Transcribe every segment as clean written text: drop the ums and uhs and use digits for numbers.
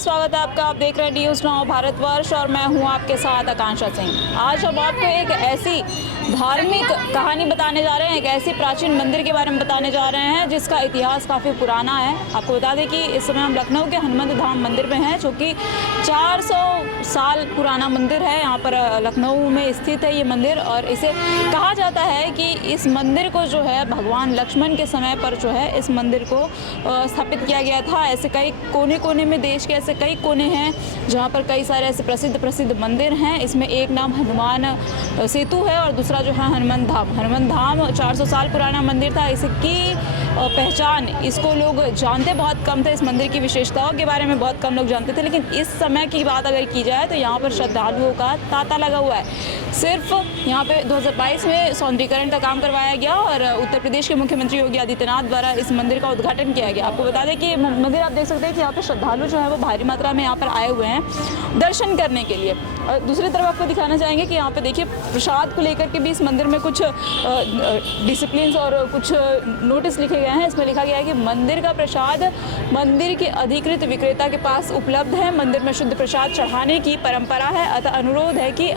स्वागत है आपका। आप देख रहे हैं न्यूज़ नाउ भारतवर्ष और मैं हूं आपके साथ आकांक्षा सिंह। आज हम आपको एक ऐसी धार्मिक कहानी बताने जा रहे हैं, एक ऐसी प्राचीन मंदिर के बारे में बताने जा रहे हैं जिसका इतिहास काफ़ी पुराना है। आपको बता दें कि इस समय हम लखनऊ के हनुमंत धाम मंदिर में हैं, जो कि 400 साल पुराना मंदिर है। यहाँ पर लखनऊ में स्थित है ये मंदिर और इसे कहा जाता है कि इस मंदिर को जो है भगवान लक्ष्मण के समय पर जो है इस मंदिर को स्थापित किया गया था। ऐसे कई कोने कोने में, देश के ऐसे कई कोने हैं जहाँ पर कई सारे ऐसे प्रसिद्ध मंदिर हैं। इसमें एक नाम हनुमान सेतु है और दूसरा जो है हनुमंत धाम। हनुमंत धाम 400 साल पुराना मंदिर था। इसकी पहचान, इसको लोग जानते बहुत कम थे। इस मंदिर की विशेषताओं के बारे में बहुत कम लोग जानते थे, लेकिन इस समय की बात अगर की जाए तो यहाँ पर श्रद्धालुओं का तांता लगा हुआ है। सिर्फ यहाँ पे 2022 में सौंदर्यीकरण का काम करवाया गया और उत्तर प्रदेश के मुख्यमंत्री योगी आदित्यनाथ द्वारा इस मंदिर का उद्घाटन किया गया। आपको बता दें कि मंदिर आप देख सकते हैं कि यहाँ पे श्रद्धालु जो है वो भारी मात्रा में यहाँ पर आए हुए हैं दर्शन करने के लिए। दूसरी तरफ आपको दिखाना चाहेंगे कि यहाँ पे देखिए प्रसाद को लेकर के भी इस मंदिर में कुछ डिसिप्लिन और कुछ नोटिस लिखे गए हैं। इसमें लिखा गया है कि मंदिर का प्रसाद मंदिर के अधिकृत विक्रेता के पास उपलब्ध है। मंदिर में शुद्ध प्रसाद चढ़ाने की परंपरा है, अतः अनुरोध है कि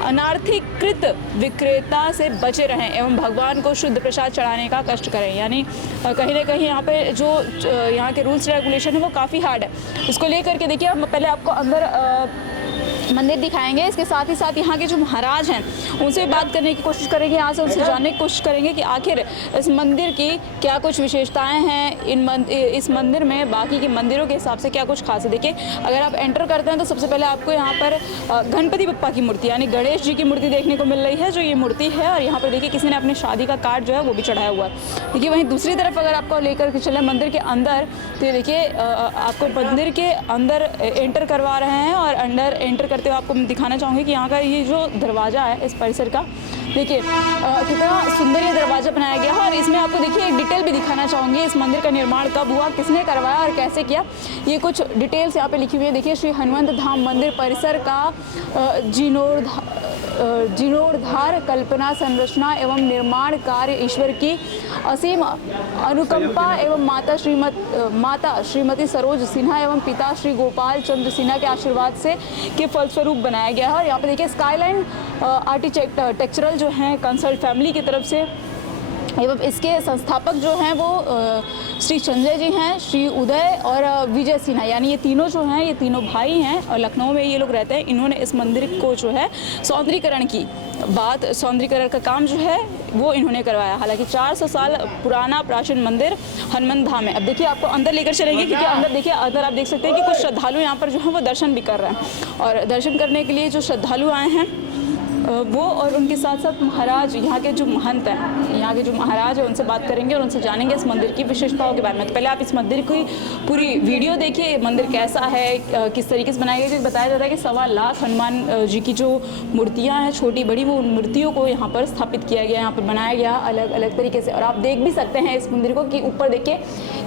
अनार्थिकृत विक्रेता से बचे रहें एवं भगवान को शुद्ध प्रसाद चढ़ाने का कष्ट करें। यानी कहीं ना कहीं यहाँ पे जो यहाँ के रूल्स रेगुलेशन है वो काफ़ी हार्ड है। इसको लेकर के देखिए, हम पहले आपको अंदर मंदिर दिखाएंगे। इसके साथ ही साथ यहाँ के जो महाराज हैं उनसे बात करने की कोशिश करेंगे, यहाँ से उनसे जानने की कोशिश करेंगे कि आखिर इस मंदिर की क्या कुछ विशेषताएं हैं, इस मंदिर में बाकी के मंदिरों के हिसाब से क्या कुछ खास है। देखिए, अगर आप एंटर करते हैं तो सबसे पहले आपको यहाँ पर गणपति बप्पा की मूर्ति यानी गणेश जी की मूर्ति देखने को मिल रही है, जो ये मूर्ति है। और यहाँ पर देखिए किसी ने अपनी शादी का कार्ड जो है वो भी चढ़ाया हुआ है। देखिए, वहीं दूसरी तरफ अगर आपको लेकर के चले मंदिर के अंदर, तो देखिए आपको मंदिर के अंदर एंटर करवा रहे हैं और अंदर एंटर करते हुए आपको मैं दिखाना चाहूँगी कि यहाँ का ये जो दरवाज़ा है इस परिसर का, देखिए कितना सुंदर ये दरवाज़ा बनाया गया है। और इसमें आपको देखिए एक डिटेल भी दिखाना चाहूँगी, इस मंदिर का निर्माण कब हुआ, किसने करवाया और कैसे किया, ये कुछ डिटेल्स यहाँ पे लिखी हुई है। देखिए, श्री हनुमंत धाम मंदिर परिसर का जीर्णोद्धार, कल्पना, संरचना एवं निर्माण कार्य ईश्वर की असीम अनुकंपा एवं माता श्रीमती सरोज सिन्हा एवं पिता श्री गोपाल चंद्र सिन्हा के आशीर्वाद से के फलस्वरूप बनाया गया है। और यहाँ पे देखिए स्काईलाइन आर्किटेक्चरल जो हैं कंसल्ट फैमिली की तरफ से, एवं इसके संस्थापक जो हैं वो श्री संजय जी हैं, श्री उदय और विजय सिन्हा, यानी ये तीनों जो हैं ये तीनों भाई हैं और लखनऊ में ये लोग रहते हैं। इन्होंने इस मंदिर को जो है सौंदर्यीकरण का काम जो है वो इन्होंने करवाया। हालांकि 400 साल पुराना प्राचीन मंदिर हनुमंत धाम है। अब देखिए आपको अंदर लेकर चलेंगे, क्योंकि अंदर देखिए, अंदर आप देख सकते हैं कि कुछ श्रद्धालु यहाँ पर जो है वो दर्शन भी कर रहे हैं। और दर्शन करने के लिए जो श्रद्धालु आए हैं वो और उनके साथ साथ महाराज, यहाँ के जो महंत हैं, यहाँ के जो महाराज हैं, उनसे बात करेंगे और उनसे जानेंगे इस मंदिर की विशेषताओं के बारे में। तो पहले आप इस मंदिर की पूरी वीडियो देखिए, मंदिर कैसा है, किस तरीके से बनाया गया। बताया जाता है कि 1.25 लाख हनुमान जी की जो मूर्तियाँ हैं छोटी बड़ी, वो उन मूर्तियों को यहाँ पर स्थापित किया गया, यहाँ पर बनाया गया अलग अलग तरीके से। और आप देख भी सकते हैं इस मंदिर को कि ऊपर देखिए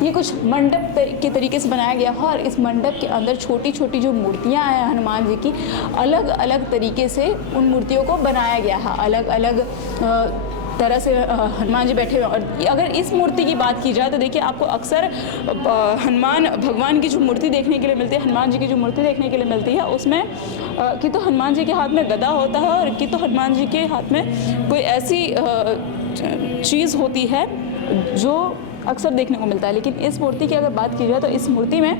ये कुछ मंडप के तरीके से बनाया गया है और इस मंडप के अंदर छोटी छोटी जो मूर्तियाँ हैं हनुमान जी की, अलग अलग तरीके से उन मूर्तियों को बनाया गया है। अलग अलग तरह से हनुमान जी बैठे हुए। और अगर इस मूर्ति की बात की जाए तो देखिए आपको अक्सर हनुमान भगवान की जो मूर्ति देखने के लिए मिलती है, हनुमान जी की जो मूर्ति देखने के लिए मिलती है, उसमें कि तो हनुमान जी के हाथ में गदा होता है और कि तो हनुमान जी के हाथ में कोई ऐसी चीज़ होती है जो अक्सर देखने को मिलता है। लेकिन इस मूर्ति की अगर बात की जाए तो इस मूर्ति में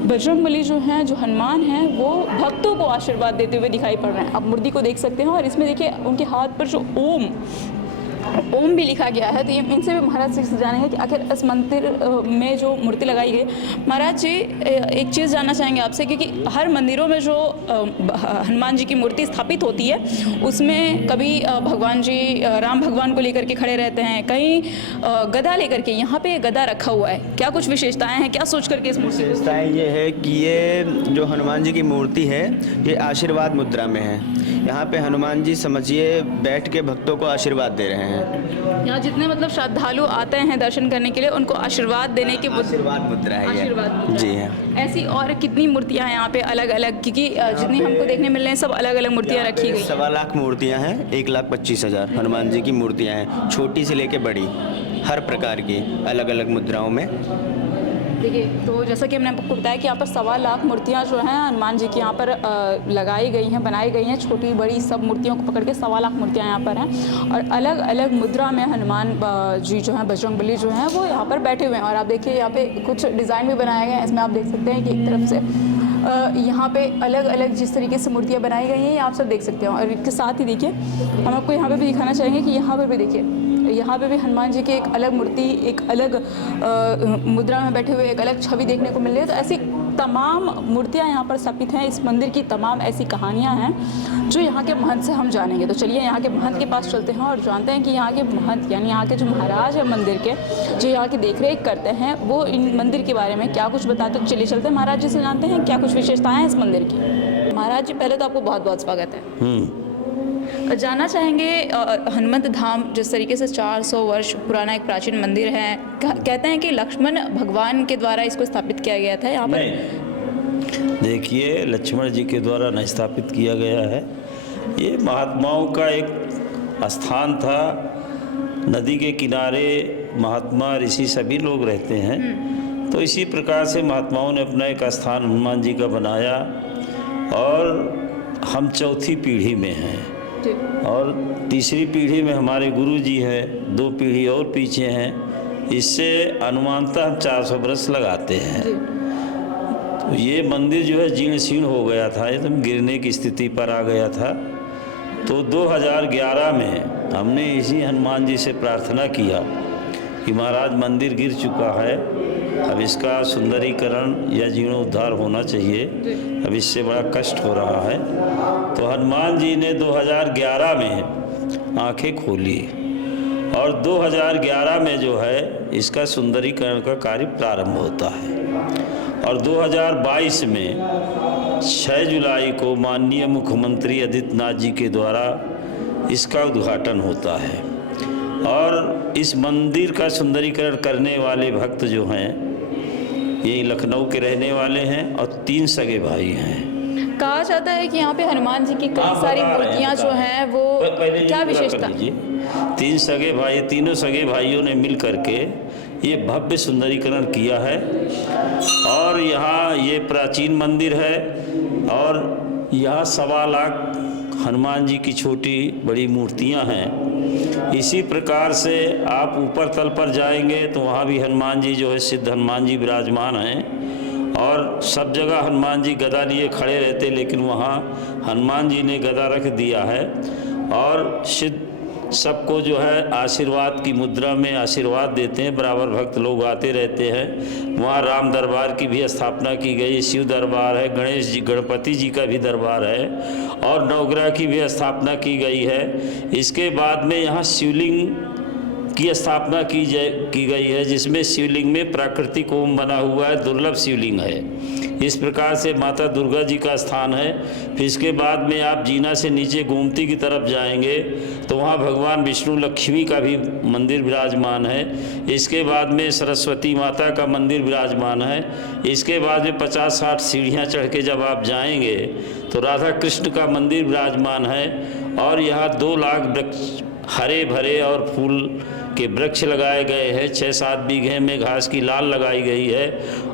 बजरंगबली जो हैं, जो हनुमान हैं, वो भक्तों को आशीर्वाद देते हुए दिखाई पड़ रहे हैं। आप मूर्ति को देख सकते हैं और इसमें देखिए उनके हाथ पर जो ओम भी लिखा गया है। तो ये इनसे भी महाराज से जानेंगे कि आखिर इस मंदिर में जो मूर्ति लगाई गई। महाराज जी, एक चीज़ जानना चाहेंगे आपसे, क्योंकि हर मंदिरों में जो हनुमान जी की मूर्ति स्थापित होती है उसमें कभी भगवान जी राम भगवान को लेकर के खड़े रहते हैं, कहीं गदा लेकर के। यहाँ पे गदा रखा हुआ है, क्या कुछ विशेषताएं हैं, क्या सोच करके इस मूर्ति? विशेषताएं ये है कि ये जो हनुमान जी की मूर्ति है ये आशीर्वाद मुद्रा में है। यहाँ पे हनुमान जी समझिए बैठ के भक्तों को आशीर्वाद दे रहे हैं। यहाँ जितने मतलब श्रद्धालु आते हैं दर्शन करने के लिए, उनको आशीर्वाद देने की आशीर्वाद मुद्रा है ये। आशीर्वाद मुद्रा। जी हाँ। ऐसी और कितनी मूर्तियाँ हैं यहाँ पे अलग अलग, क्योंकि जितनी हमको देखने मिल रहे हैं सब अलग अलग मूर्तियाँ रखी गई। 1.25 लाख मूर्तियाँ हैं, 1,25,000 हनुमान जी की मूर्तियाँ हैं, छोटी से लेके बड़ी, हर प्रकार की अलग अलग मुद्राओं में। देखिए, तो जैसा कि हमने आपको बताया कि यहाँ पर 1.25 लाख मूर्तियाँ जो हैं हनुमान जी की यहाँ पर लगाई गई हैं, बनाई गई हैं। छोटी बड़ी सब मूर्तियों को पकड़ के 1.25 लाख मूर्तियाँ यहाँ पर हैं और अलग अलग मुद्रा में हनुमान जी जो हैं, बजरंगबली जो हैं, वो यहाँ पर बैठे हुए हैं। और आप देखिए यहाँ पे कुछ डिज़ाइन भी बनाए गए हैं। इसमें आप देख सकते हैं कि एक तरफ से यहाँ पे अलग अलग जिस तरीके से मूर्तियाँ बनाई गई हैं, ये आप सब देख सकते हैं। और इसके साथ ही देखिए, हम आपको यहाँ पे भी दिखाना चाहेंगे कि यहाँ पर भी देखिए, यहाँ पे भी हनुमान जी की एक अलग मूर्ति, एक अलग मुद्रा में बैठे हुए एक अलग छवि देखने को मिल रही है। तो ऐसी तमाम मूर्तियाँ यहाँ पर स्थापित हैं। इस मंदिर की तमाम ऐसी कहानियाँ हैं जो यहाँ के महंत से हम जानेंगे। तो चलिए यहाँ के महंत के पास चलते हैं और जानते हैं कि यहाँ के महंत यानी यहाँ के जो महाराज हैं मंदिर के, जो यहाँ की देखरेख करते हैं, वो इन मंदिर के बारे में क्या कुछ बताते हैं। चलिए चलते हैं महाराज जी से, जानते हैं क्या कुछ विशेषताएँ हैं इस मंदिर की। महाराज जी, पहले तो आपको बहुत बहुत स्वागत है। जानना चाहेंगे, हनुमंत धाम जिस तरीके से 400 वर्ष पुराना एक प्राचीन मंदिर है, कहते हैं कि लक्ष्मण भगवान के द्वारा इसको स्थापित किया गया था यहाँ पर। देखिए, लक्ष्मण जी के द्वारा नहीं स्थापित किया गया है। ये महात्माओं का एक स्थान था। नदी के किनारे महात्मा ऋषि सभी लोग रहते हैं, तो इसी प्रकार से महात्माओं ने अपना एक स्थान हनुमान जी का बनाया। और हम चौथी पीढ़ी में हैं और तीसरी पीढ़ी में हमारे गुरु जी हैं, 2 पीढ़ी और पीछे हैं। इससे अनुमानतः हम 400 बरस लगाते हैं। तो ये मंदिर जो है जीर्ण शीर्ण हो गया था, एकदम गिरने की स्थिति पर आ गया था। तो 2011 में हमने इसी हनुमान जी से प्रार्थना किया कि महाराज मंदिर गिर चुका है, अब इसका सुंदरीकरण या जीर्णोद्धार होना चाहिए, अब इससे बड़ा कष्ट हो रहा है। तो हनुमान जी ने 2011 में आंखें खोली और 2011 में जो है इसका सुंदरीकरण का कार्य प्रारंभ होता है। और 2022 में 6 जुलाई को माननीय मुख्यमंत्री आदित्यनाथ जी के द्वारा इसका उद्घाटन होता है। और इस मंदिर का सुंदरीकरण करने वाले भक्त जो हैं, ये लखनऊ के रहने वाले हैं और 3 सगे भाई हैं। कहा जाता है कि यहाँ पे हनुमान जी की कई सारी मूर्तियाँ जो हैं वो क्या विशेषता? 3 सगे भाई, तीनों सगे भाइयों ने मिल करके ये भव्य सुंदरीकरण किया है। और यहाँ ये प्राचीन मंदिर है और यहाँ 1.25 लाख हनुमान जी की छोटी बड़ी मूर्तियाँ हैं। इसी प्रकार से आप ऊपर तल पर जाएंगे तो वहाँ भी हनुमान जी जो है, सिद्ध हनुमान जी विराजमान हैं। और सब जगह हनुमान जी गदा लिए खड़े रहते, लेकिन वहाँ हनुमान जी ने गदा रख दिया है और सिद्ध सबको जो है आशीर्वाद की मुद्रा में आशीर्वाद देते हैं। बराबर भक्त लोग आते रहते हैं। वहाँ राम दरबार की भी स्थापना की गई, शिव दरबार है, गणेश जी गणपति जी का भी दरबार है और नवग्रह की भी स्थापना की गई है। इसके बाद में यहाँ शिवलिंग की स्थापना की गई है, जिसमें शिवलिंग में प्राकृतिक ओम बना हुआ है, दुर्लभ शिवलिंग है। इस प्रकार से माता दुर्गा जी का स्थान है। फिर इसके बाद में आप जीना से नीचे गोमती की तरफ जाएंगे तो वहाँ भगवान विष्णु लक्ष्मी का भी मंदिर विराजमान है। इसके बाद में सरस्वती माता का मंदिर विराजमान है। इसके बाद में 50-60 सीढ़ियाँ चढ़ के जब आप जाएंगे तो राधा कृष्ण का मंदिर विराजमान है। और यहाँ 2 लाख वृक्ष हरे भरे और फूल के वृक्ष लगाए गए हैं। 6-7 बीघे में घास की लाल लगाई गई है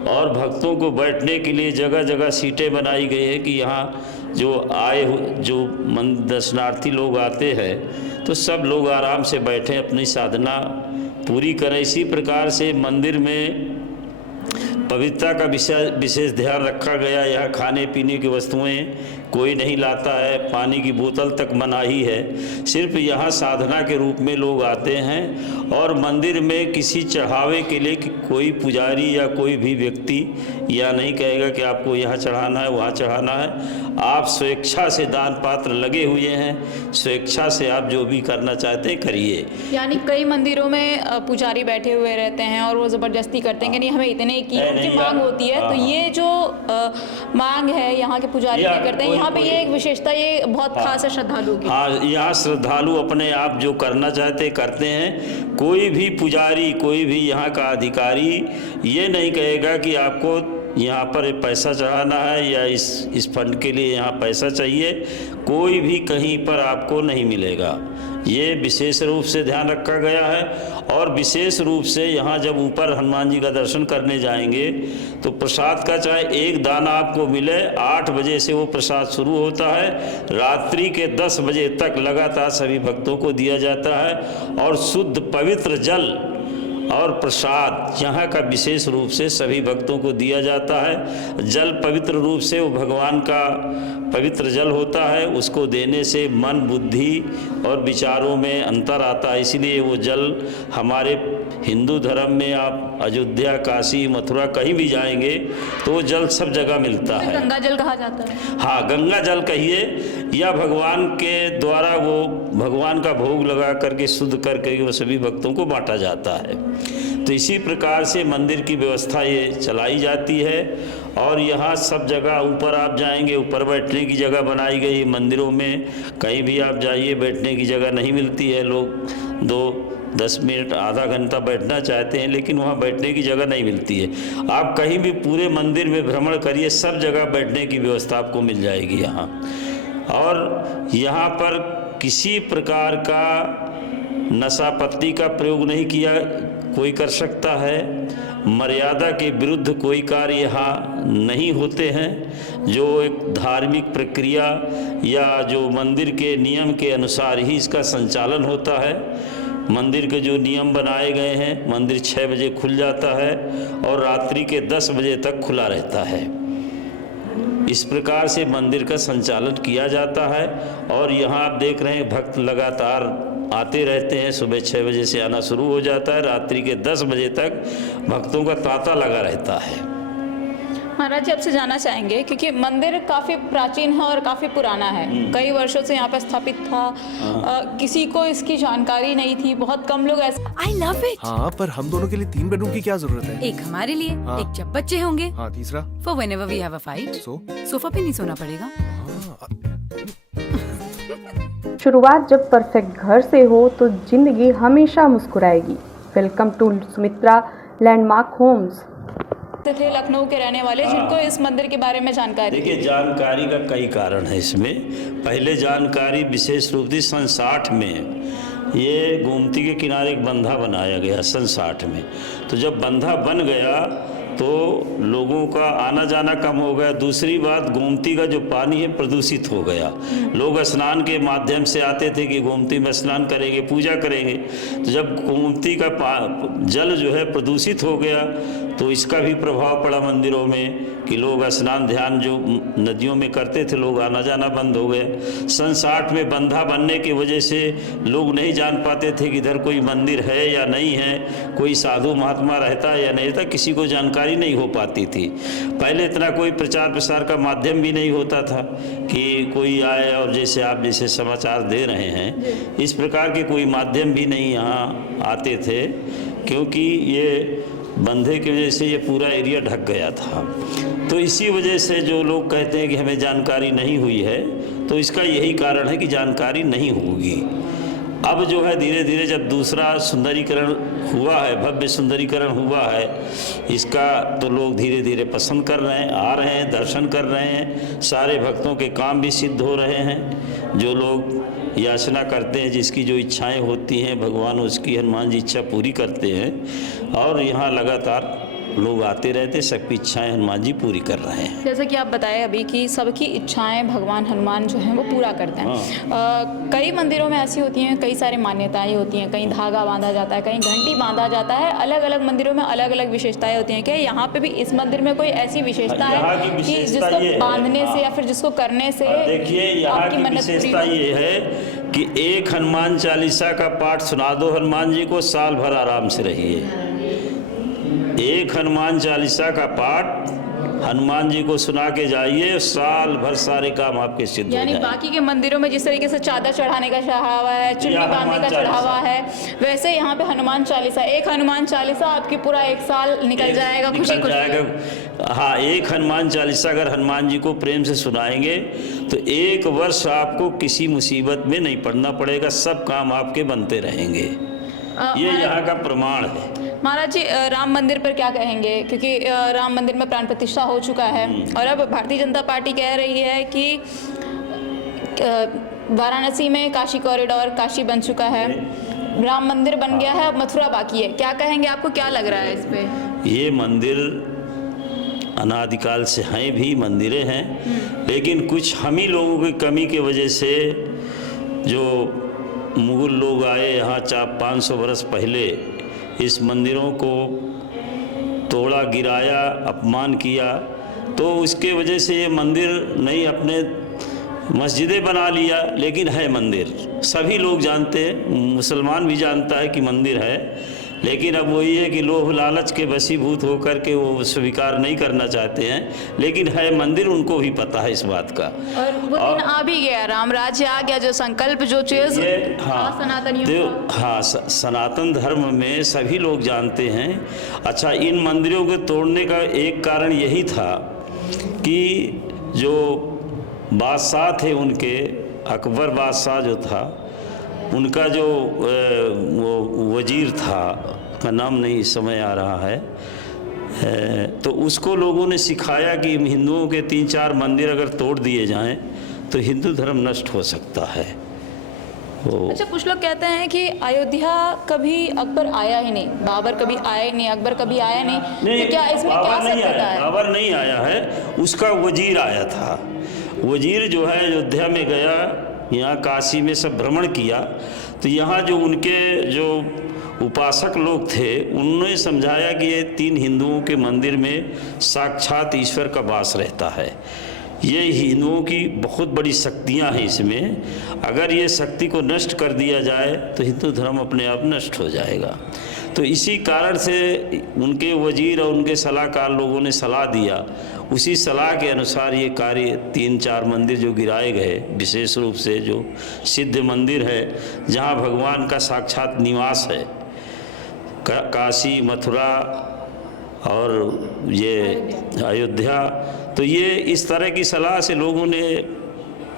और भक्तों को बैठने के लिए जगह जगह सीटें बनाई गई है कि यहाँ जो दर्शनार्थी लोग आते हैं तो सब लोग आराम से बैठें, अपनी साधना पूरी करें। इसी प्रकार से मंदिर में पवित्रता का विशेष ध्यान रखा गया। यहाँ खाने पीने की वस्तुएं कोई नहीं लाता है, पानी की बोतल तक मनाही है। सिर्फ यहाँ साधना के रूप में लोग आते हैं और मंदिर में किसी चढ़ावे के लिए कोई पुजारी या कोई भी व्यक्ति या नहीं कहेगा कि आपको यहाँ चढ़ाना है वहाँ चढ़ाना है। आप स्वेच्छा से दान पात्र लगे हुए हैं, स्वेच्छा से आप जो भी करना चाहते हैं करिए। यानी कई मंदिरों में पुजारी बैठे हुए रहते हैं और वो ज़बरदस्ती करते हैं कि नहीं हमें इतने की मांग होती है। तो ये जो मांग है यहाँ के पुजारी क्या करते हैं, यहाँ पे ये एक विशेषता, ये बहुत खास है श्रद्धालु की। हाँ, यहाँ श्रद्धालु अपने आप जो करना चाहते करते हैं। कोई भी पुजारी, कोई भी यहाँ का अधिकारी ये नहीं कहेगा कि आपको यहाँ पर पैसा चढ़ाना है या इस फंड के लिए यहाँ पैसा चाहिए, कोई भी कहीं पर आपको नहीं मिलेगा। ये विशेष रूप से ध्यान रखा गया है। और विशेष रूप से यहाँ जब ऊपर हनुमान जी का दर्शन करने जाएंगे तो प्रसाद का चाहे एक दाना आपको मिले, 8 बजे से वो प्रसाद शुरू होता है, रात्रि के 10 बजे तक लगातार सभी भक्तों को दिया जाता है। और शुद्ध पवित्र जल और प्रसाद यहाँ का विशेष रूप से सभी भक्तों को दिया जाता है। जल पवित्र रूप से वो भगवान का पवित्र जल होता है, उसको देने से मन, बुद्धि और विचारों में अंतर आता है। इसलिए वो जल हमारे हिंदू धर्म में आप अयोध्या, काशी, मथुरा कहीं भी जाएंगे तो वो जल सब जगह मिलता है। गंगा जल कहा जाता है। हाँ, गंगा जल कहिए या भगवान के द्वारा वो भगवान का भोग लगा करके शुद्ध करके वो सभी भक्तों को बांटा जाता है। तो इसी प्रकार से मंदिर की व्यवस्था ये चलाई जाती है। और यहाँ सब जगह ऊपर आप जाएंगे, ऊपर बैठने की जगह बनाई गई मंदिरों में। कहीं भी आप जाइए बैठने की जगह नहीं मिलती है। लोग 2-10 मिनट, आधा घंटा बैठना चाहते हैं लेकिन वहाँ बैठने की जगह नहीं मिलती है। आप कहीं भी पूरे मंदिर में भ्रमण करिए, सब जगह बैठने की व्यवस्था आपको मिल जाएगी यहाँ। और यहाँ पर किसी प्रकार का नशा पत्ती का प्रयोग नहीं किया कोई कर सकता है। मर्यादा के विरुद्ध कोई कार्य यहाँ नहीं होते हैं। जो एक धार्मिक प्रक्रिया या जो मंदिर के नियम के अनुसार ही इसका संचालन होता है। मंदिर के जो नियम बनाए गए हैं, मंदिर 6 बजे खुल जाता है और रात्रि के 10 बजे तक खुला रहता है। इस प्रकार से मंदिर का संचालन किया जाता है। और यहाँ आप देख रहे हैं भक्त लगातार आते रहते हैं। सुबह 6 बजे से आना शुरू हो जाता है, रात्रि के 10 बजे तक भक्तों का तांता लगा रहता है। महाराज जी, आपसे जानना चाहेंगे क्योंकि मंदिर काफ़ी प्राचीन है और काफ़ी पुराना है, कई वर्षों से यहाँ पर स्थापित था। किसी को इसकी जानकारी नहीं थी, बहुत कम लोग ऐसे। I love it. हाँ, पर हम दोनों के लिए 3 बेडरूम की क्या जरूरत है? एक हमारे लिए, हाँ। एक जब बच्चे होंगे, हाँ, तीसरा for whenever we have a fight. Sofa पे नहीं सोना पड़ेगा। शुरुआत जब परफेक्ट घर से हो तो जिंदगी हमेशा मुस्कुराएगी। Welcome to Sumitra landmark homes. थे लखनऊ के रहने वाले जिनको इस मंदिर के बारे में जानकारी। देखिए, जानकारी का कई कारण है इसमें। पहले जानकारी विशेष रूप से सन 60 में ये गोमती के किनारे एक बंधा बनाया गया सन 60 में। तो जब बंधा बन गया तो लोगों का आना जाना कम हो गया। दूसरी बात, गोमती का जो पानी है प्रदूषित हो गया। लोग स्नान के माध्यम से आते थे कि गोमती में स्नान करेंगे, पूजा करेंगे। तो जब गोमती का जल जो है प्रदूषित हो गया तो इसका भी प्रभाव पड़ा मंदिरों में कि लोग स्नान ध्यान जो नदियों में करते थे, लोग आना जाना बंद हो गया। सन 60 में बंधा बनने की वजह से लोग नहीं जान पाते थे कि इधर कोई मंदिर है या नहीं है, कोई साधु महात्मा रहता है या नहीं रहता, किसी को जानकारी नहीं हो पाती थी। पहले इतना कोई प्रचार प्रसार का माध्यम भी नहीं होता था कि कोई आए और जैसे आप जैसे समाचार दे रहे हैं, इस प्रकार के कोई माध्यम भी नहीं यहाँ आते थे, क्योंकि ये बंधे की वजह से ये पूरा एरिया ढक गया था। तो इसी वजह से जो लोग कहते हैं कि हमें जानकारी नहीं हुई है, तो इसका यही कारण है कि जानकारी नहीं होगी। अब जो है धीरे धीरे जब दूसरा सुंदरीकरण हुआ है, भव्य सुंदरीकरण हुआ है इसका, तो लोग धीरे धीरे पसंद कर रहे हैं, आ रहे हैं, दर्शन कर रहे हैं। सारे भक्तों के काम भी सिद्ध हो रहे हैं। जो लोग याचना करते हैं, जिसकी जो इच्छाएं होती हैं, भगवान उसकी, हनुमान जी इच्छा पूरी करते हैं। और यहाँ लगातार लोग आते रहते, सबकी इच्छाएं हनुमान जी पूरी कर रहे हैं। जैसे कि आप बताए अभी कि सबकी इच्छाएं भगवान हनुमान जो हैं वो पूरा करते हैं। कई मंदिरों में ऐसी होती हैं, कई सारी मान्यताएं होती हैं, कहीं धागा बांधा जाता है, कहीं घंटी बांधा जाता है। अलग अलग मंदिरों में अलग अलग विशेषताएं होती हैं। क्या यहाँ पे भी इस मंदिर में कोई ऐसी विशेषता है कि जिसको बांधने से या फिर जिसको करने से? देखिए, यहाँ की विशेषता ये है कि एक हनुमान चालीसा का पाठ सुना दो हनुमान जी को, साल भर आराम से रहिए। एक हनुमान चालीसा का पाठ हनुमान जी को सुना के जाइए, साल भर सारे काम आपके सिद्ध हो जाएंगे। यानी बाकी के मंदिरों में जिस तरीके से चादर चढ़ाने का चढ़ावा है, चुन्नी बांधने का चढ़ावा है, वैसे यहाँ पे हनुमान चालीसा, एक हनुमान चालीसा आपकी पूरा 1 साल निकल जाएगा खुशी खुशी। हाँ, एक हनुमान चालीसा अगर हनुमान जी को प्रेम से सुनाएंगे तो 1 वर्ष आपको किसी मुसीबत में नहीं पड़ना पड़ेगा, सब काम आपके बनते रहेंगे। ये यहाँ का प्रमाण है। महाराज जी, राम मंदिर पर क्या कहेंगे, क्योंकि राम मंदिर में प्राण प्रतिष्ठा हो चुका है और अब भारतीय जनता पार्टी कह रही है कि वाराणसी में काशी कॉरिडोर, काशी बन चुका है, राम मंदिर बन गया है, अब मथुरा बाकी है। क्या कहेंगे, आपको क्या लग रहा है इस पे? ये मंदिर अनादिकाल से हैं भी, मंदिरें हैं, लेकिन कुछ हम ही लोगों की कमी की वजह से जो मुगल लोग आए यहाँ 400-500 वर्ष पहले, इस मंदिरों को तोड़ा, गिराया, अपमान किया, तो उसके वजह से ये मंदिर नहीं अपने मस्जिदें बना लिया, लेकिन है मंदिर, सभी लोग जानते हैं, मुसलमान भी जानता है कि मंदिर है, लेकिन अब वही है कि लोभ लालच के वशीभूत होकर के वो स्वीकार नहीं करना चाहते हैं, लेकिन है मंदिर, उनको भी पता है इस बात का। और वो दिन आ भी गया, राम राज्य आ गया, जो संकल्प, जो चीज सनातनियों का। हाँ, सनातन धर्म में सभी लोग जानते हैं। अच्छा, इन मंदिरों को तोड़ने का एक कारण यही था कि जो बादशाह थे उनके, अकबर बादशाह जो था, उनका जो वो वजीर था, का नाम नहीं समय आ रहा है, तो उसको लोगों ने सिखाया कि हिंदुओं के 3-4 मंदिर अगर तोड़ दिए जाएं तो हिंदू धर्म नष्ट हो सकता है। अच्छा, कुछ लोग कहते हैं कि अयोध्या कभी अकबर आया ही नहीं, बाबर कभी आया ही नहीं, अकबर कभी आया नहीं, तो क्या इसमें क्या सत्यता है? बाबर नहीं आया है, उसका वजीर आया था। वजीर जो है अयोध्या में गया, यहाँ काशी में सब भ्रमण किया, तो यहाँ जो उनके जो उपासक लोग थे उन्होंने समझाया कि ये 3 हिंदुओं के मंदिर में साक्षात ईश्वर का वास रहता है, ये हिंदुओं की बहुत बड़ी शक्तियाँ हैं इसमें, अगर ये शक्ति को नष्ट कर दिया जाए तो हिंदू धर्म अपने आप नष्ट हो जाएगा। तो इसी कारण से उनके वजीर और उनके सलाहकार लोगों ने सलाह दिया, उसी सलाह के अनुसार ये कार्य 3-4 मंदिर जो गिराए गए, विशेष रूप से जो सिद्ध मंदिर है जहाँ भगवान का साक्षात निवास है, काशी, मथुरा और ये अयोध्या, तो ये इस तरह की सलाह से लोगों ने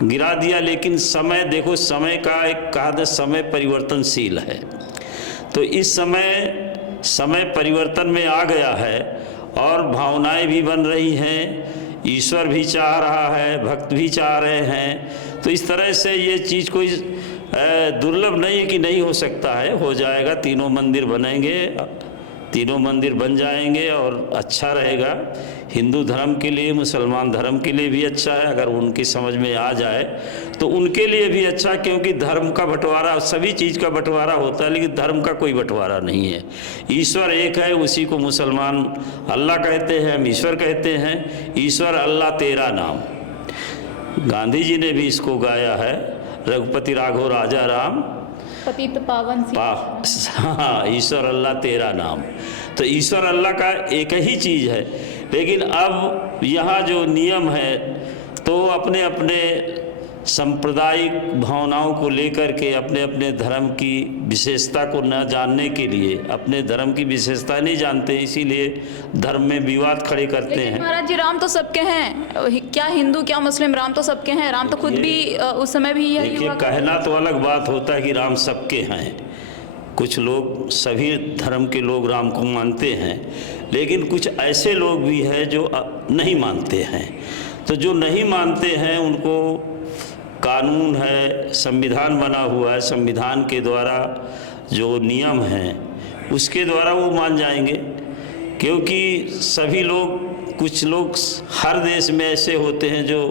गिरा दिया। लेकिन समय देखो, समय का एक कहा समय परिवर्तनशील है, तो इस समय परिवर्तन में आ गया है और भावनाएं भी बन रही हैं, ईश्वर भी चाह रहा है, भक्त भी चाह रहे हैं, तो इस तरह से ये चीज़ कोई दुर्लभ नहीं है कि नहीं हो सकता है, हो जाएगा। 3 मंदिर बनेंगे, 3 मंदिर बन जाएंगे और अच्छा रहेगा हिंदू धर्म के लिए, मुसलमान धर्म के लिए भी अच्छा है, अगर उनकी समझ में आ जाए तो उनके लिए भी अच्छा, क्योंकि धर्म का बंटवारा, सभी चीज़ का बंटवारा होता है, लेकिन धर्म का कोई बंटवारा नहीं है। ईश्वर एक है, उसी को मुसलमान अल्लाह कहते हैं, हम ईश्वर कहते हैं, ईश्वर अल्लाह तेरा नाम। गांधी जी ने भी इसको गाया है, रघुपति राघव राजा राम, पतित पावन हाँ, ईश्वर अल्लाह तेरा नाम। तो ईश्वर अल्लाह का एक ही चीज़ है, लेकिन अब यहाँ जो नियम है तो अपने अपने सांप्रदायिक भावनाओं को लेकर के, अपने अपने धर्म की विशेषता को न जानने के लिए, अपने धर्म की विशेषता नहीं जानते, इसीलिए धर्म में विवाद खड़े करते हैं। महाराज जी, राम तो सबके हैं, क्या हिंदू क्या मुस्लिम, राम तो सबके हैं, राम तो खुद भी उस समय भी यही देखिए, कहना तो अलग बात होता है कि राम सबके हैं, कुछ लोग, सभी धर्म के लोग राम को मानते हैं, लेकिन कुछ ऐसे लोग भी हैं जो नहीं मानते हैं। तो जो नहीं मानते हैं उनको कानून है, संविधान बना हुआ है, संविधान के द्वारा जो नियम हैं उसके द्वारा वो मान जाएंगे, क्योंकि सभी लोग, कुछ लोग हर देश में ऐसे होते हैं जो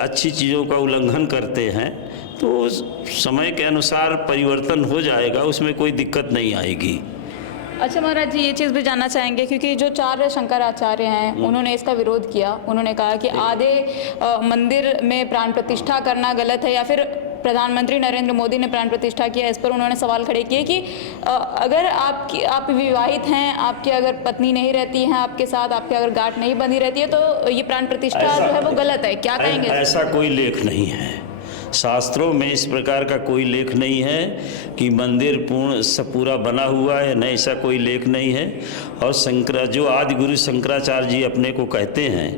अच्छी चीज़ों का उल्लंघन करते हैं, तो समय के अनुसार परिवर्तन हो जाएगा, उसमें कोई दिक्कत नहीं आएगी। अच्छा महाराज जी, ये चीज़ भी जानना चाहेंगे, क्योंकि जो 4 शंकराचार्य हैं उन्होंने इसका विरोध किया, उन्होंने कहा कि आधे मंदिर में प्राण प्रतिष्ठा करना गलत है, या फिर प्रधानमंत्री नरेंद्र मोदी ने प्राण प्रतिष्ठा किया, इस पर उन्होंने सवाल खड़े किए कि अगर आप विवाहित हैं, आपकी अगर पत्नी नहीं रहती हैं आपके साथ, आपकी अगर गांठ नहीं बंधी रहती है, तो ये प्राण प्रतिष्ठा जो है वो गलत है, क्या कहेंगे? ऐसा कोई लेख नहीं है, शास्त्रों में इस प्रकार का कोई लेख नहीं है कि मंदिर पूरा बना हुआ है, नहीं, ऐसा कोई लेख नहीं है। और जो आदि गुरु शंकराचार्य जी अपने को कहते हैं,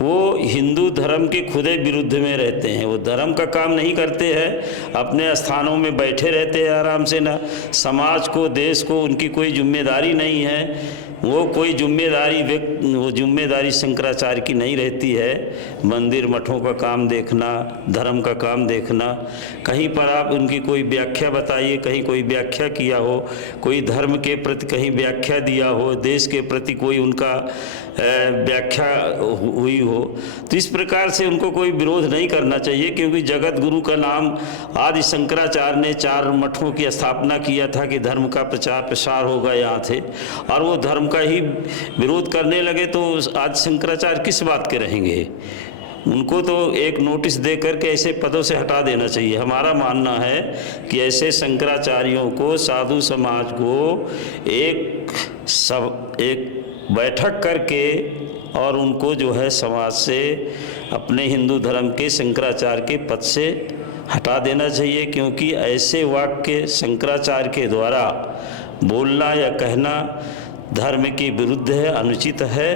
वो हिंदू धर्म के खुदे विरुद्ध में रहते हैं। वो धर्म का काम नहीं करते हैं, अपने स्थानों में बैठे रहते हैं आराम से, ना समाज को देश को उनकी कोई जिम्मेदारी नहीं है। वो कोई जिम्मेदारी शंकराचार्य की नहीं रहती है। मंदिर मठों का काम देखना, धर्म का काम देखना। कहीं पर आप उनकी कोई व्याख्या बताइए, कहीं कोई व्याख्या किया हो, कोई धर्म के प्रति कहीं व्याख्या दिया हो, देश के प्रति कोई उनका व्याख्या हुई हो, तो इस प्रकार से उनको कोई विरोध नहीं करना चाहिए। क्योंकि जगत गुरु का नाम आदि शंकराचार्य ने 4 मठों की स्थापना किया था कि धर्म का प्रचार प्रसार होगा यहाँ से, और वो धर्म का ही विरोध करने लगे तो आज शंकराचार्य किस बात के रहेंगे। उनको तो एक नोटिस दे करके ऐसे पदों से हटा देना चाहिए। हमारा मानना है कि ऐसे शंकराचार्यों को, साधु समाज को एक बैठक करके और उनको जो है समाज से, अपने हिंदू धर्म के शंकराचार्य के पद से हटा देना चाहिए। क्योंकि ऐसे वाक्य शंकराचार्य के द्वारा बोलना या कहना धर्म के विरुद्ध है, अनुचित है,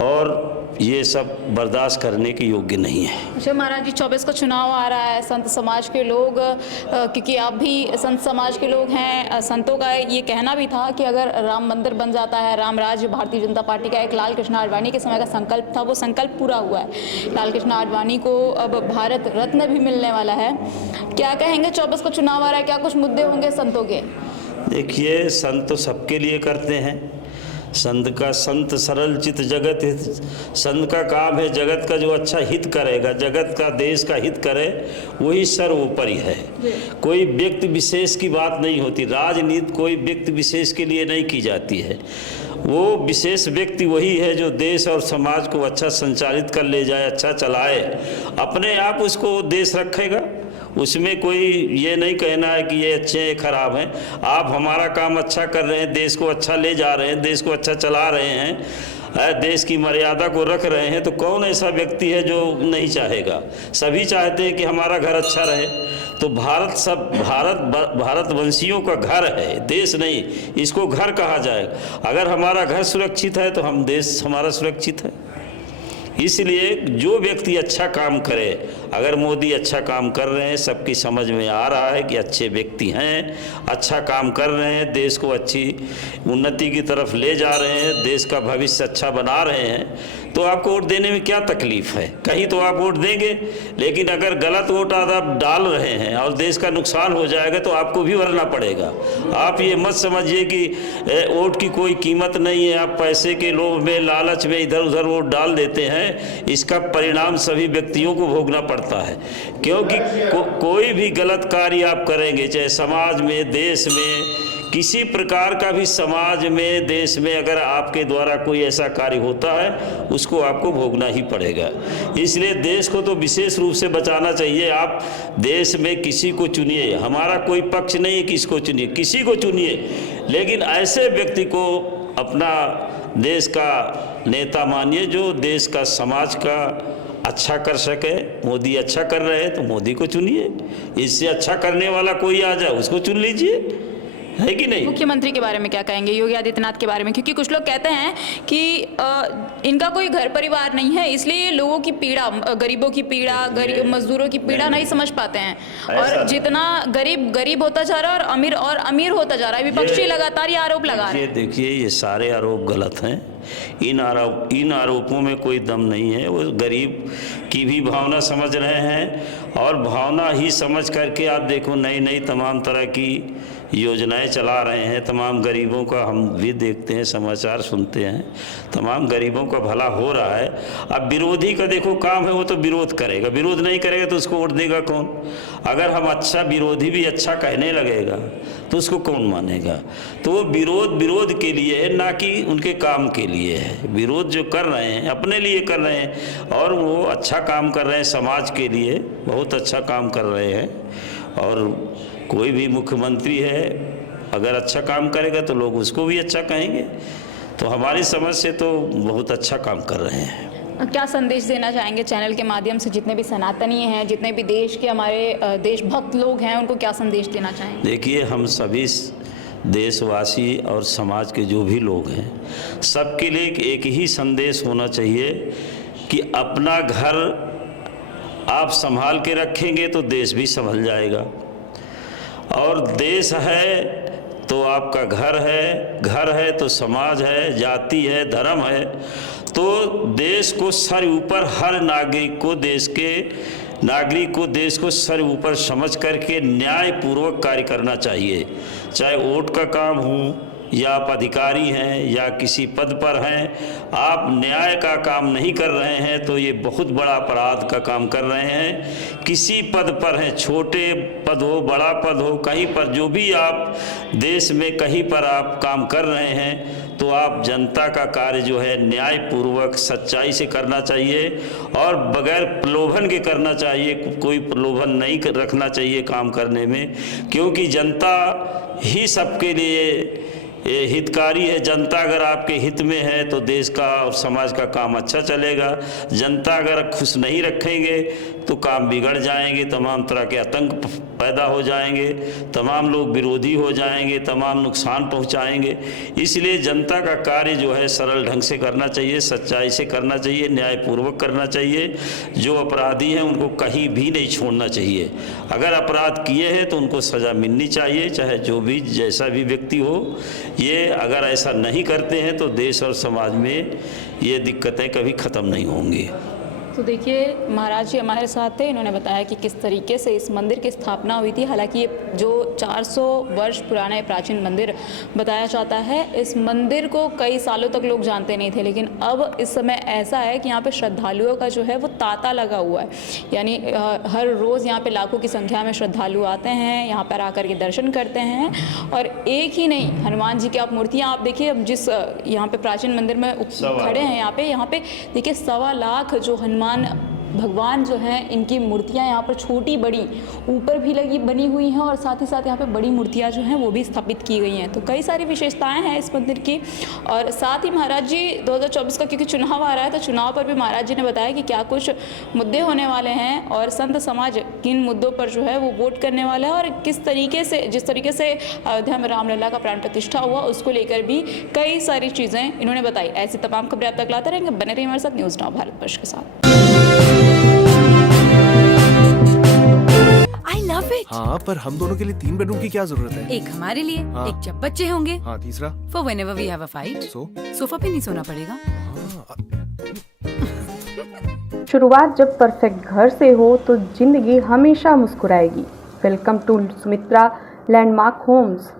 और ये सब बर्दाश्त करने के योग्य नहीं है। अच्छा महाराज जी, 24 का चुनाव आ रहा है, संत समाज के लोग, क्योंकि आप भी संत समाज के लोग हैं, संतों का ये कहना भी था कि अगर राम मंदिर बन जाता है, राम राज्य, भारतीय जनता पार्टी का एक लाल कृष्ण आडवाणी के समय का संकल्प था, वो संकल्प पूरा हुआ है। लाल कृष्ण आडवाणी को अब भारत रत्न भी मिलने वाला है। क्या कहेंगे, 24 का चुनाव आ रहा है, क्या कुछ मुद्दे होंगे संतों के? देखिए, संत तो सबके लिए करते हैं। संत सरल चित जगत हित। संत का काम है जगत का जो अच्छा हित करेगा, जगत का, देश का हित करे, वही सर्वोपरि है। कोई व्यक्ति विशेष की बात नहीं होती। राजनीति कोई व्यक्ति विशेष के लिए नहीं की जाती है। वो विशेष व्यक्ति वही है जो देश और समाज को अच्छा संचालित कर ले जाए, अच्छा चलाए। अपने आप उसको देश रखेगा, उसमें कोई ये नहीं कहना है कि ये अच्छे हैं, खराब हैं। आप हमारा काम अच्छा कर रहे हैं, देश को अच्छा ले जा रहे हैं, देश को अच्छा चला रहे हैं, देश की मर्यादा को रख रहे हैं, तो कौन ऐसा व्यक्ति है जो नहीं चाहेगा? सभी चाहते हैं कि हमारा घर अच्छा रहे। तो भारतवंशियों का घर है, देश नहीं। इसको घर कहा जाएगा। अगर हमारा घर सुरक्षित है तो हम देश हमारा सुरक्षित है। इसलिए जो व्यक्ति अच्छा काम करे, अगर मोदी अच्छा काम कर रहे हैं, सबकी समझ में आ रहा है कि अच्छे व्यक्ति हैं, अच्छा काम कर रहे हैं, देश को अच्छी उन्नति की तरफ ले जा रहे हैं, देश का भविष्य अच्छा बना रहे हैं, तो आपको वोट देने में क्या तकलीफ है? कहीं तो आप वोट देंगे। लेकिन अगर गलत वोट आप डाल रहे हैं और देश का नुकसान हो जाएगा तो आपको भी भरना पड़ेगा। आप ये मत समझिए कि वोट की कोई कीमत नहीं है, आप पैसे के लोभ में, लालच में इधर उधर वोट डाल देते हैं। इसका परिणाम सभी व्यक्तियों को भोगना पड़ता है। क्योंकि कोई भी गलत कार्य आप करेंगे, चाहे समाज में, देश में, किसी प्रकार का भी समाज में, देश में अगर आपके द्वारा कोई ऐसा कार्य होता है, उसको आपको भोगना ही पड़ेगा। इसलिए देश को तो विशेष रूप से बचाना चाहिए। आप देश में किसी को चुनिए, हमारा कोई पक्ष नहीं है, किसको चुनिए, किसी को चुनिए, लेकिन ऐसे व्यक्ति को अपना देश का नेता मानिए जो देश का, समाज का अच्छा कर सके। मोदी अच्छा कर रहे हैं तो मोदी को चुनिए। इससे अच्छा करने वाला कोई आ जाए, उसको चुन लीजिए, है कि नहीं? मुख्यमंत्री के बारे में क्या कहेंगे, योगी आदित्यनाथ के बारे में? क्योंकि कुछ लोग कहते हैं कि इनका कोई घर परिवार नहीं है, इसलिए लोगों की पीड़ा, गरीबों की पीड़ा, गरीब मजदूरों की पीड़ा नहीं समझ पाते हैं, और जितना गरीब गरीब होता जा रहा है और अमीर होता जा रहा है। विपक्षी लगातार ये आरोप लगा रहे हैं। देखिए, ये सारे आरोप गलत हैं। इन आरोपों में कोई दम नहीं है। वो गरीब की भी भावना समझ रहे हैं, और भावना ही समझ करके आप देखो नई नई तमाम तरह की योजनाएं चला रहे हैं। तमाम गरीबों का हम भी देखते हैं, समाचार सुनते हैं, तमाम गरीबों का भला हो रहा है। अब विरोधी का देखो काम है, वो तो विरोध करेगा, विरोध नहीं करेगा तो उसको वोट देगा कौन? अगर हम अच्छा, विरोधी भी अच्छा कहने लगेगा तो उसको कौन मानेगा? तो वो विरोध के लिए है, ना कि उनके काम के लिए है। विरोध जो कर रहे हैं अपने लिए कर रहे हैं, और वो अच्छा काम कर रहे हैं, समाज के लिए बहुत अच्छा काम कर रहे हैं। और कोई भी मुख्यमंत्री है, अगर अच्छा काम करेगा तो लोग उसको भी अच्छा कहेंगे। तो हमारी समझ से तो बहुत अच्छा काम कर रहे हैं। क्या संदेश देना चाहेंगे चैनल के माध्यम से, जितने भी सनातनी हैं, जितने भी देश के हमारे देशभक्त लोग हैं, उनको क्या संदेश देना चाहेंगे? देखिए, हम सभी देशवासी और समाज के जो भी लोग हैं, सबके लिए एक ही संदेश होना चाहिए कि अपना घर आप संभाल के रखेंगे तो देश भी संभल जाएगा। और देश है तो आपका घर है तो समाज है, जाति है, धर्म है। तो देश को सर ऊपर हर नागरिक को देश को सर ऊपर समझ करके न्यायपूर्वक कार्य करना चाहिए। चाहे वोट का काम हो या आप अधिकारी हैं या किसी पद पर हैं, आप न्याय का काम नहीं कर रहे हैं तो ये बहुत बड़ा अपराध का काम कर रहे हैं। किसी पद पर हैं, छोटे पद हो, बड़ा पद हो, कहीं पर जो भी आप देश में कहीं पर आप काम कर रहे हैं तो आप जनता का कार्य जो है न्यायपूर्वक सच्चाई से करना चाहिए और बगैर प्रलोभन के करना चाहिए। कोई प्रलोभन नहीं रखना चाहिए काम करने में, क्योंकि जनता ही सबके लिए ये हितकारी है। जनता अगर आपके हित में है तो देश का और समाज का काम अच्छा चलेगा। जनता अगर खुश नहीं रखेंगे तो काम बिगड़ जाएंगे, तमाम तरह के आतंक पैदा हो जाएंगे, तमाम लोग विरोधी हो जाएंगे, तमाम नुकसान पहुंचाएंगे। इसलिए जनता का कार्य जो है सरल ढंग से करना चाहिए, सच्चाई से करना चाहिए, न्यायपूर्वक करना चाहिए। जो अपराधी हैं उनको कहीं भी नहीं छोड़ना चाहिए। अगर अपराध किए हैं तो उनको सज़ा मिलनी चाहिए, चाहे जो भी जैसा भी व्यक्ति हो। ये अगर ऐसा नहीं करते हैं तो देश और समाज में ये दिक्कतें कभी ख़त्म नहीं होंगी। तो देखिए महाराज जी हमारे साथ थे, इन्होंने बताया कि किस तरीके से इस मंदिर की स्थापना हुई थी। हालांकि ये जो 400 वर्ष पुराना प्राचीन मंदिर बताया जाता है, इस मंदिर को कई सालों तक लोग जानते नहीं थे, लेकिन अब इस समय ऐसा है कि यहाँ पे श्रद्धालुओं का जो है वो तांता लगा हुआ है। यानी हर रोज़ यहाँ पे लाखों की संख्या में श्रद्धालु आते हैं, यहाँ पर आकर के दर्शन करते हैं। और एक ही नहीं, हनुमान जी की आप मूर्तियाँ आप देखिए, अब जिस यहाँ पे प्राचीन मंदिर में खड़े हैं यहाँ पे देखिए 1.25 लाख जो भगवान जो हैं इनकी मूर्तियां यहाँ पर छोटी बड़ी ऊपर भी बनी हुई हैं और साथ ही साथ यहाँ पे बड़ी मूर्तियां जो हैं वो भी स्थापित की गई हैं। तो कई सारी विशेषताएं हैं इस मंदिर की। और साथ ही महाराज जी 2024 का क्योंकि चुनाव आ रहा है तो चुनाव पर भी महाराज जी ने बताया कि क्या कुछ मुद्दे होने वाले हैं और संत समाज किन मुद्दों पर जो है वो वोट करने वाला है और किस तरीके से जिस तरीके से अयोध्या में रामलला का प्राण प्रतिष्ठा हुआ उसको लेकर भी कई सारी चीज़ें इन्होंने बताई। ऐसी तमाम खबरें आप तक लाते रहेंगे, बने रहिए हमारे साथ न्यूज़ नाउ भारतवर्ष के साथ। I love it. हाँ, पर हम दोनों के लिए 3 बेडरूम की क्या जरूरत है? एक हमारे लिए, हाँ। एक जब बच्चे होंगे, हाँ, तीसरा for whenever we have a fight. Sofa पे नहीं सोना पड़ेगा। शुरुआत जब परफेक्ट घर से हो तो जिंदगी हमेशा मुस्कुराएगी। Welcome to Sumitra landmark Holmes.